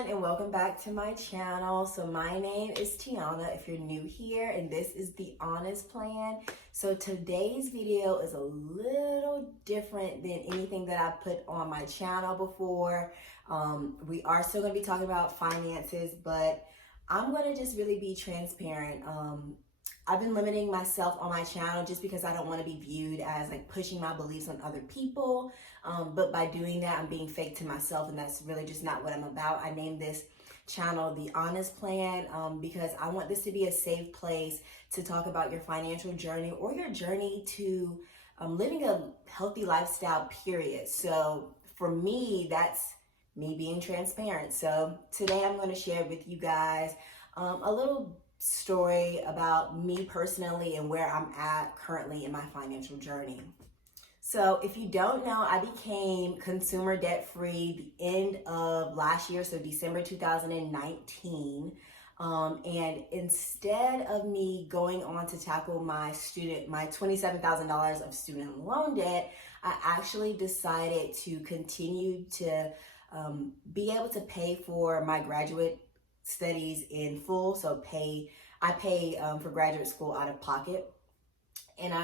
everyone, and welcome back to my channel. So my name is Tionna if you're new here, and this is the Honest Plan. So today's video is a little different than anything that I've put on my channel before. We are still going to be talking about finances, but I'm going to just really be transparent. I've been limiting myself on my channel just because I don't want to be viewed as like pushing my beliefs on other people. But by doing that, I'm being fake to myself, and that's really just not what I'm about. I named this channel The Honest Plan because I want this to be a safe place to talk about your financial journey or your journey to living a healthy lifestyle, period. So for me, that's me being transparent. So today I'm going to share with you guys a little story about me personally and where I'm at currently in my financial journey. So if you don't know, I became consumer debt free the end of last year, so December 2019. And instead of me going on to tackle my $27,000 of student loan debt, I actually decided to continue to be able to pay for my graduate studies in full. So I pay for graduate school out of pocket. And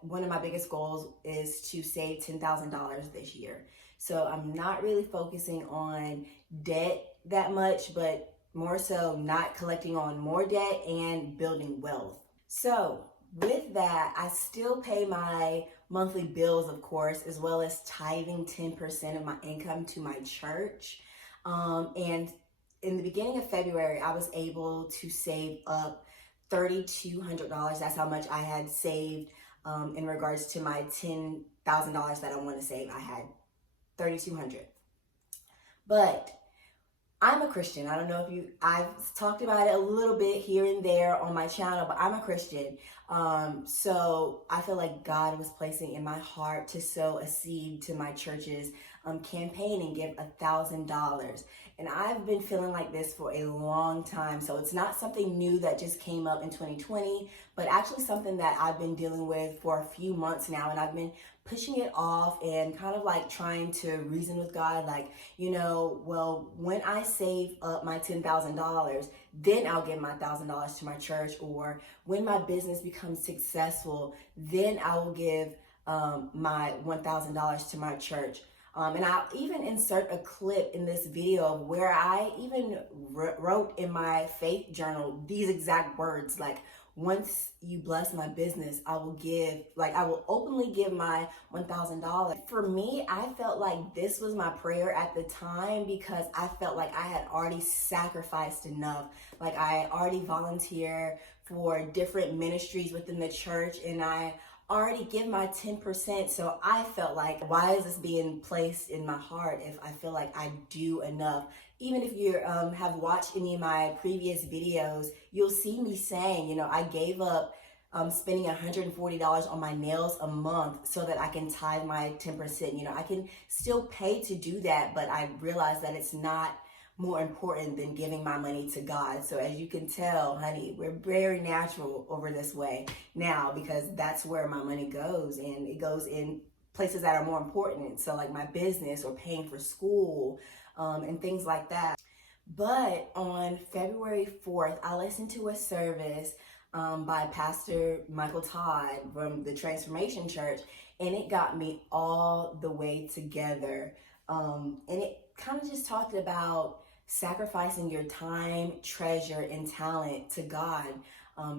one of my biggest goals is to save $10,000 this year. So I'm not really focusing on debt that much, but more so not collecting on more debt and building wealth. So with that, I still pay my monthly bills, of course, as well as tithing 10% of my income to my church. And in the beginning of February, I was able to save up $3,200. That's how much I had saved in regards to my $10,000 that I want to save. I had $3,200. But I'm a Christian. I don't know if I've talked about it a little bit here and there on my channel, but I'm a Christian. So I feel like God was placing in my heart to sow a seed to my church's campaign and give $1,000. And I've been feeling like this for a long time. So it's not something new that just came up in 2020, but actually something that I've been dealing with for a few months now. And I've been pushing it off and kind of like trying to reason with God, like, well, when I save up my $10,000, then I'll give my $1,000 to my church. Or when my business becomes successful, then I will give my $1,000 to my church. And I'll even insert a clip in this video of where I even wrote in my faith journal these exact words, like, once you bless my business, I will openly give my $1,000. For me, I felt like this was my prayer at the time because I felt like I had already sacrificed enough. Like, I already volunteer for different ministries within the church, and I already give my 10%. So I felt like, why is this being placed in my heart if I feel like I do enough? Even if you have watched any of my previous videos, you'll see me saying, I gave up spending $140 on my nails a month so that I can tithe my 10%. I can still pay to do that, but I realized that it's not more important than giving my money to God. So as you can tell, honey, we're very natural over this way now because that's where my money goes, and it goes in places that are more important. So like my business or paying for school and things like that. But on February 4th, I listened to a service by Pastor Michael Todd from the Transformation Church, and it got me all the way together. And it kind of just talked about sacrificing your time, treasure, and talent to God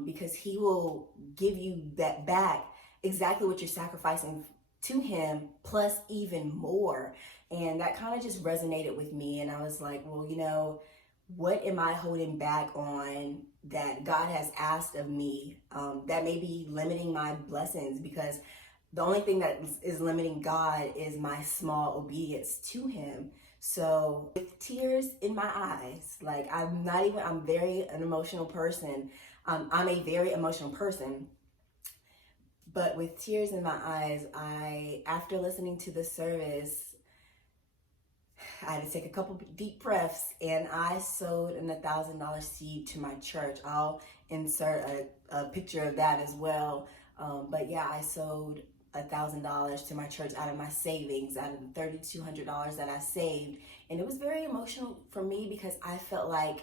because He will give you that back, exactly what you're sacrificing to Him, plus even more. And that kind of just resonated with me. And I was like, well, what am I holding back on that God has asked of me that may be limiting my blessings? Because the only thing that is limiting God is my small obedience to Him. So with tears in my eyes, like I'm very an emotional person. I'm a very emotional person. But with tears in my eyes, after listening to the service, I had to take a couple deep breaths, and I sowed an $1,000 seed to my church. I'll insert a picture of that as well. But yeah, I sowed $1,000 to my church out of my savings, out of the $3,200 that I saved. And it was very emotional for me because I felt like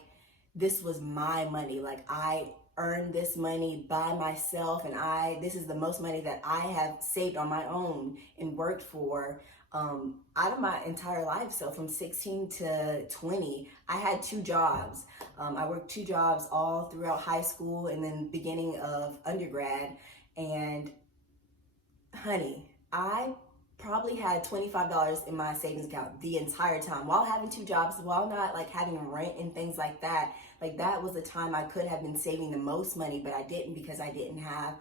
this was my money. Like I earned this money by myself, and this is the most money that I have saved on my own and worked for out of my entire life. So from 16 to 20, I had 2 jobs. I worked 2 jobs all throughout high school and then beginning of undergrad. And honey, I probably had $25 in my savings account the entire time while having 2 jobs, while not like having rent and things like that. Like that was the time I could have been saving the most money, but I didn't because I didn't have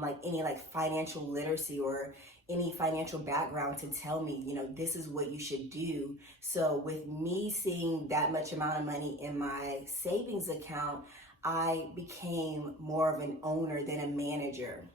like any like financial literacy or any financial background to tell me, you know, this is what you should do. So with me seeing that much amount of money in my savings account, I became more of an owner than a manager.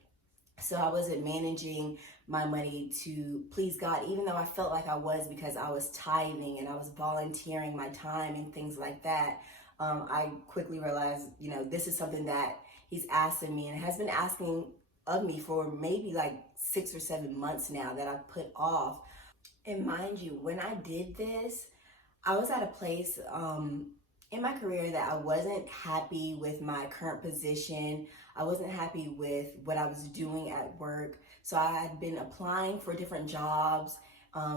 So I wasn't managing my money to please God, even though I felt like I was because I was tithing and I was volunteering my time and things like that. I quickly realized, you know, this is something that He's asking me and has been asking of me for maybe like 6 or 7 months now that I've put off. And mind you, when I did this, I was at a place in my career that I wasn't happy with my current position. I wasn't happy with what I was doing at work. So I had been applying for different jobs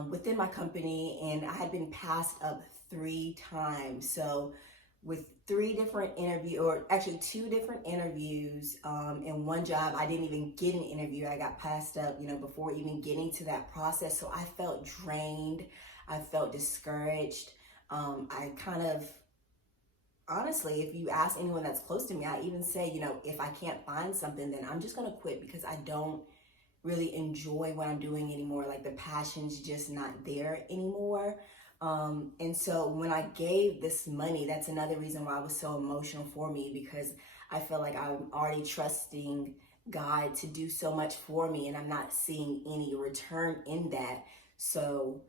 within my company, and I had been passed up 3 times. So with 2 different interviews in one job, I didn't even get an interview. I got passed up, you know, before even getting to that process. So I felt drained. I felt discouraged. I kind of, honestly, if you ask anyone that's close to me, I even say, you know, if I can't find something, then I'm just going to quit because I don't really enjoy what I'm doing anymore. Like the passion's just not there anymore. And so when I gave this money, that's another reason why it was so emotional for me, because I feel like I'm already trusting God to do so much for me and I'm not seeing any return in that. So,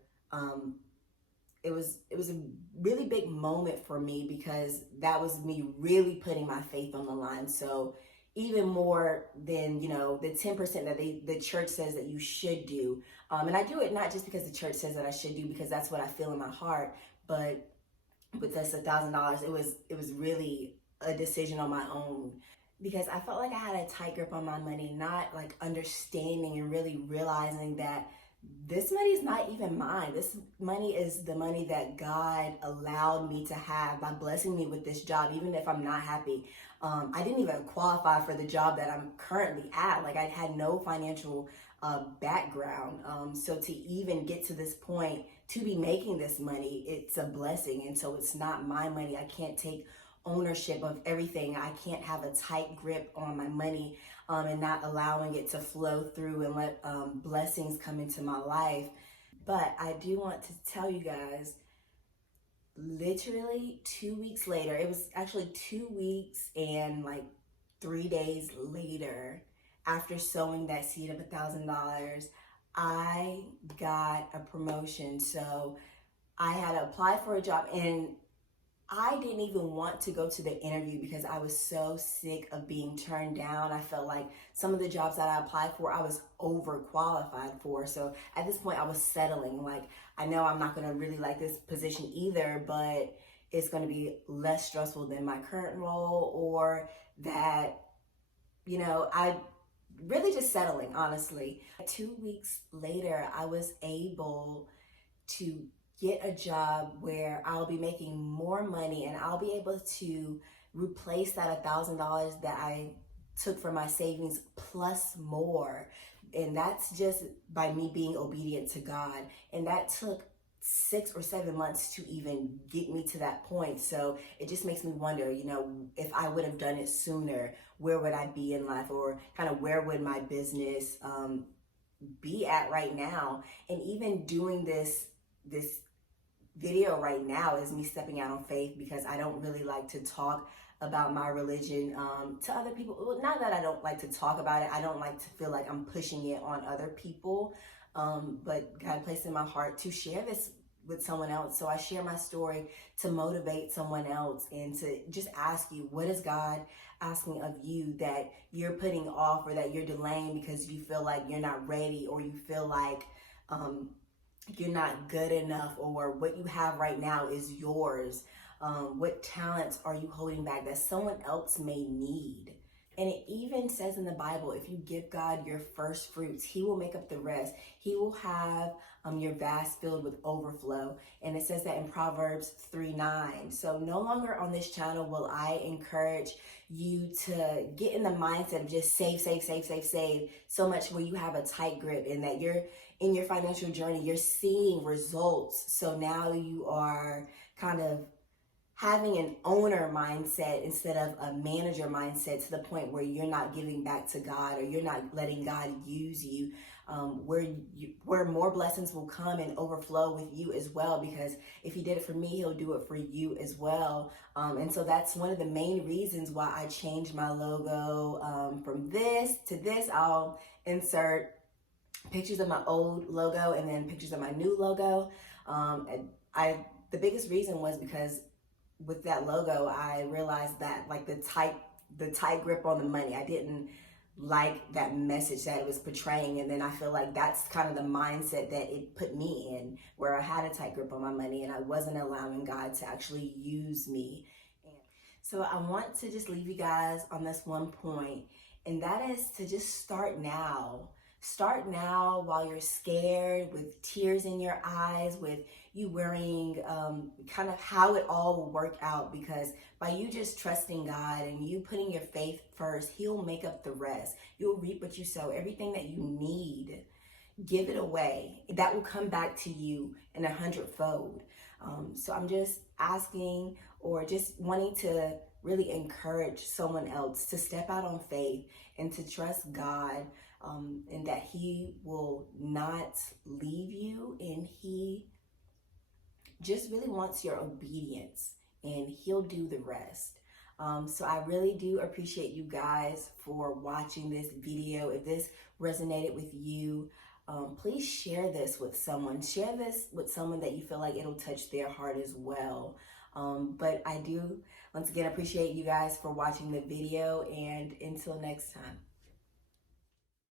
it was a really big moment for me because that was me really putting my faith on the line. So even more than, you know, the 10% that the church says that you should do. And I do it not just because the church says that I should do, because that's what I feel in my heart, but with this $1,000, it was really a decision on my own, because I felt like I had a tight grip on my money, not like understanding and really realizing that this money is not even mine. This money is the money that God allowed me to have by blessing me with this job, even if I'm not happy. I didn't even qualify for the job that I'm currently at. Like I had no financial background. So to even get to this point, to be making this money, it's a blessing. And so it's not my money. I can't take ownership of everything. I can't have a tight grip on my money and not allowing it to flow through and let blessings come into my life. But I do want to tell you guys, literally 2 weeks later, it was actually 2 weeks and like 3 days later, after sowing that seed of $1,000, I got a promotion. So I had applied for a job and I didn't even want to go to the interview because I was so sick of being turned down. I felt like some of the jobs that I applied for, I was overqualified for. So at this point, I was settling. Like, I know I'm not going to really like this position either, but it's going to be less stressful than my current role, or that, you know, I really just settling, honestly. 2 weeks later, I was able to get a job where I'll be making more money and I'll be able to replace that $1,000 that I took from my savings plus more. And that's just by me being obedient to God. And that took 6 or 7 months to even get me to that point. So it just makes me wonder, you know, if I would have done it sooner, where would I be in life, or kind of where would my business be at right now? And even doing this video right now is me stepping out on faith, because I don't really like to talk about my religion to other people. Well, not that I don't like to talk about it. I don't like to feel like I'm pushing it on other people. But God placed in my heart to share this with someone else. So I share my story to motivate someone else and to just ask you, what is God asking of you that you're putting off or that you're delaying because you feel like you're not ready, or you feel like you're not good enough, or what you have right now is yours. What talents are you holding back that someone else may need? And it even says in the Bible, if you give God your first fruits, he will make up the rest. He will have your vast filled with overflow. And it says that in Proverbs 3:9. So no longer on this channel will I encourage you to get in the mindset of just save so much where you have a tight grip, and that you're in your financial journey, you're seeing results. So now you are kind of having an owner mindset instead of a manager mindset, to the point where you're not giving back to God, or you're not letting God use you, where more blessings will come and overflow with you as well. Because if he did it for me, he'll do it for you as well. And so that's one of the main reasons why I changed my logo from this to this. I'll insert pictures of my old logo and then pictures of my new logo. The biggest reason was because with that logo, I realized that like the tight grip on the money, I didn't like that message that it was portraying. And then I feel like that's kind of the mindset that it put me in, where I had a tight grip on my money and I wasn't allowing God to actually use me. So I want to just leave you guys on this one point, and that is to just start now. Start now while you're scared, with tears in your eyes, with you worrying kind of how it all will work out. Because by you just trusting God and you putting your faith first, he'll make up the rest. You'll reap what you sow. Everything that you need, give it away. That will come back to you in 100-fold. So I'm just asking, or just wanting to really encourage someone else to step out on faith and to trust God, and that he will not leave you, and he just really wants your obedience, and he'll do the rest. So I really do appreciate you guys for watching this video. If this resonated with you, please share this with someone. Share this with someone that you feel like it'll touch their heart as well. But I do, once again, appreciate you guys for watching the video, and until next time.